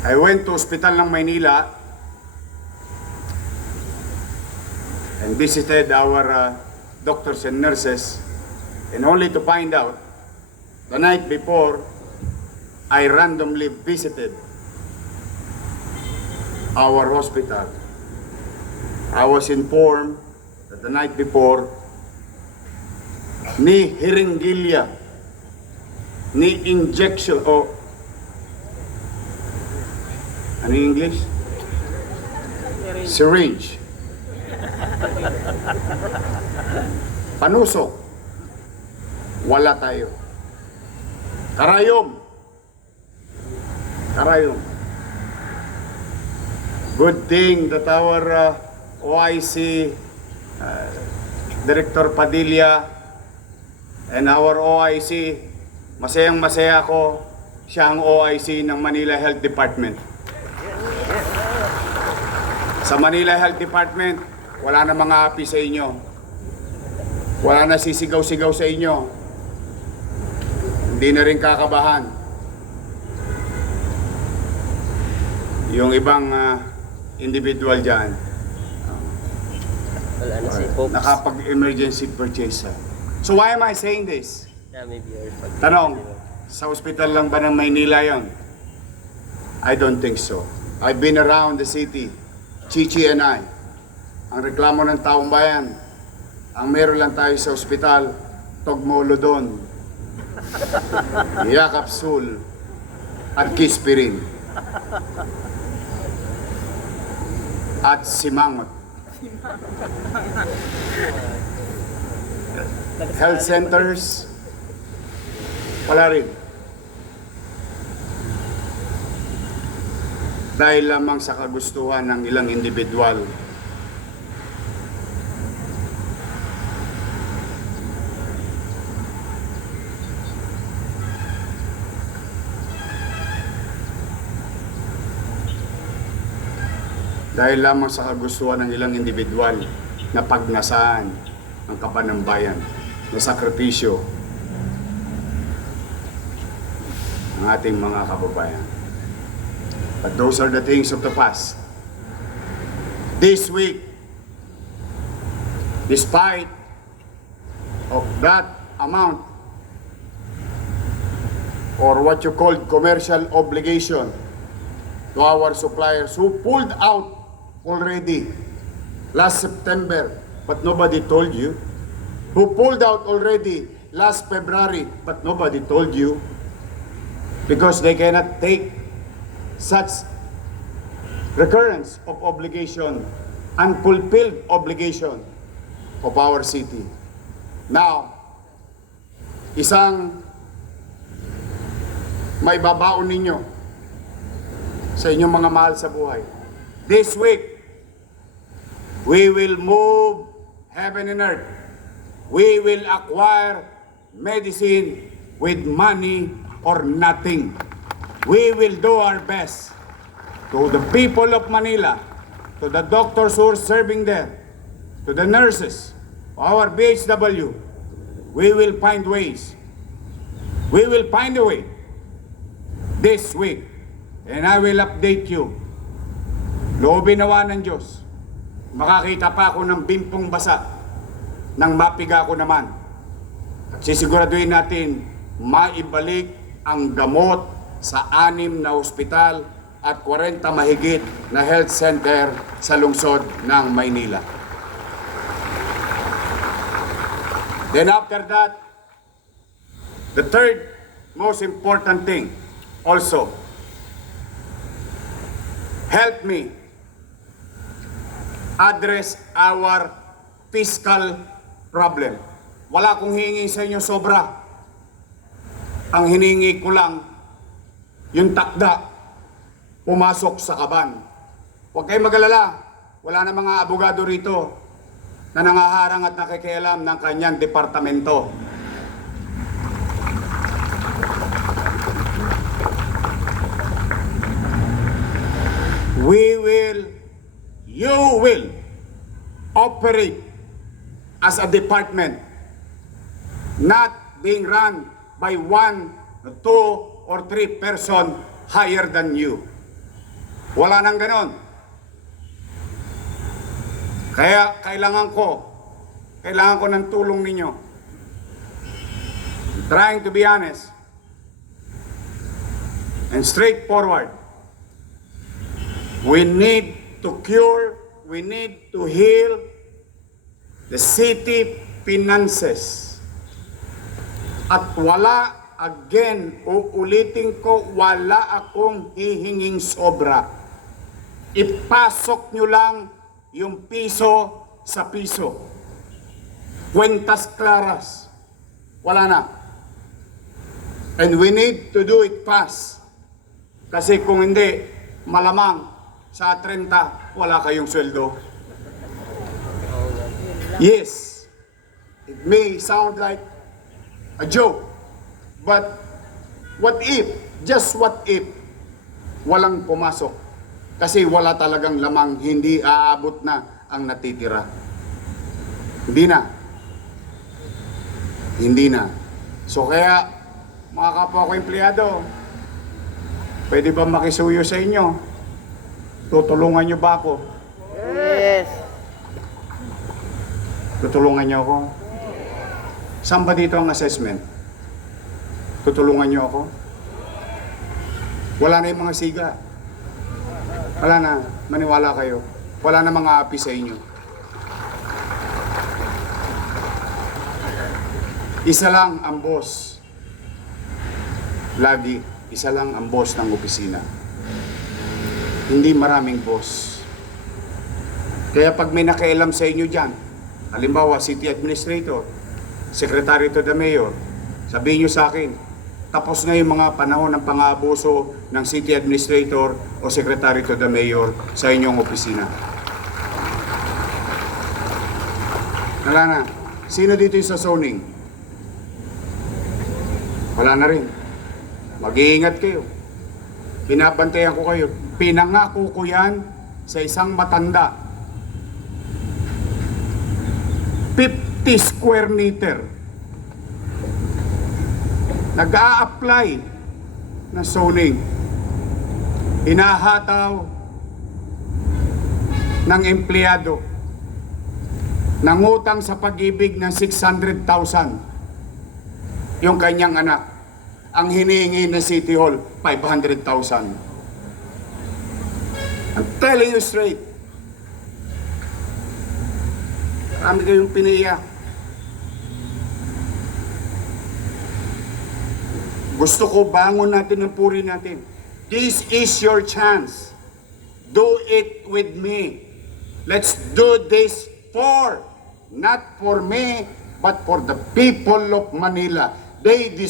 I went to Hospital ng Maynila and visited our doctors and nurses, and only to find out the night before I randomly visited our hospital. I was informed that the night before, ni hiringgilya, ni injection, o ano yung English? Syringe. Panusok. Wala tayo. Karayom. Karayom. Good thing that our OIC Director Padilla and our OIC, masayang-masaya ako, siya ang OIC ng Manila Health Department. Sa Manila Health Department, wala na mga api sa inyo. Wala na sisigaw-sigaw sa inyo. Hindi na rin kakabahan. Yung ibang individual dyan, nakapag-emergency purchase. So why am I saying this? Tanong, sa ospital lang ba ng Maynila yon? I don't think so. I've been around the city, Chichi and I. Ang reklamo ng taong bayan, ang meron lang tayo sa ospital, Togmolodon, Yakapsul, at Kispirin. At Simangot. Health centers, wala rin. Dahil lamang sa kagustuhan ng ilang individual. Dahil lamang sa kagustuhan ng ilang individual na pagnasaan ang kapanambayan, na sakripisyo ng ating mga kababayan. But those are the things of the past. This week, despite of that amount, or what you call commercial obligation to our suppliers who pulled out already last September, but nobody told you. Who pulled out already last February, but nobody told you. Because they cannot take such recurrence of obligation, unfulfilled obligation of our city. Now, isang may babaon ninyo sa inyong mga mahal sa buhay. This week, we will move heaven and earth. We will acquire medicine with money or nothing. We will do our best to the people of Manila, to the doctors who are serving there, to the nurses, our BHW. We will find ways. We will find a way this week, and I will update you. Loobin nawa ng Diyos, makakita pa ako ng bimpong basa nang mapiga ko naman. At sisiguraduhin natin maibalik ang gamot sa 6 na ospital at 40 mahigit na health center sa lungsod ng Maynila. Then after that, the third most important thing also, help me address our fiscal problem. Wala akong hihingi sa inyo sobra. Ang hiningi ko lang, yung takda, pumasok sa kaban. Huwag kayong mag-alala, wala na mga abogado rito na nangaharang at nakikialam ng kanyang departamento. You will operate as a department, not being run by 1, 2, or 3 person higher than you. Wala nang ganon. Kaya kailangan ko ng tulong ninyo. I'm trying to be honest and straightforward. We need to cure, we need to heal the city finances. At wala, again, uulitin ko, wala akong hihinging sobra. Ipasok nyo lang yung piso sa piso. Cuentas claras. Wala na. And we need to do it fast. Kasi kung hindi, malamang sa 30, wala kayong sweldo. Yes, it may sound like a joke, but what if, just what if, walang pumasok? Kasi wala talagang lamang, hindi aabot na ang natitira. Hindi na. Hindi na. So kaya, mga kapwa ko empleyado, pwede ba makisuyo sa inyo? Tutulungan nyo ba ako? Yes. Tutulungan nyo ako? Saan ba dito ang assessment? Tutulungan nyo ako? Wala na yung mga siga. Wala na, maniwala kayo. Wala na mga api sa inyo. Isa lang ang boss. Lagi, isa lang ang boss ng opisina. Hindi maraming boss. Kaya pag may nakialam sa inyo dyan, halimbawa, city administrator, secretary to the mayor, sabihin nyo sa akin, tapos na yung mga panahon ng pang-aabuso ng city administrator o secretary to the mayor sa inyong opisina. Wala na. Sino dito yung sa zoning? Wala na rin. Mag-iingat kayo. Pinabantayan ko kayo. Pinangako ko yan sa isang matanda. 50 square meter. Nag-a-apply na zoning. Hinahataw ng empleyado. Nangutang sa pag-ibig ng 600,000 yung kanyang anak. Ang hinihingi ng City Hall, 500,000. I'm telling you straight. Marami kayong piniyak. Gusto ko bangon natin ang puri natin. This is your chance. Do it with me. Let's do this not for me, but for the people of Manila. They deserve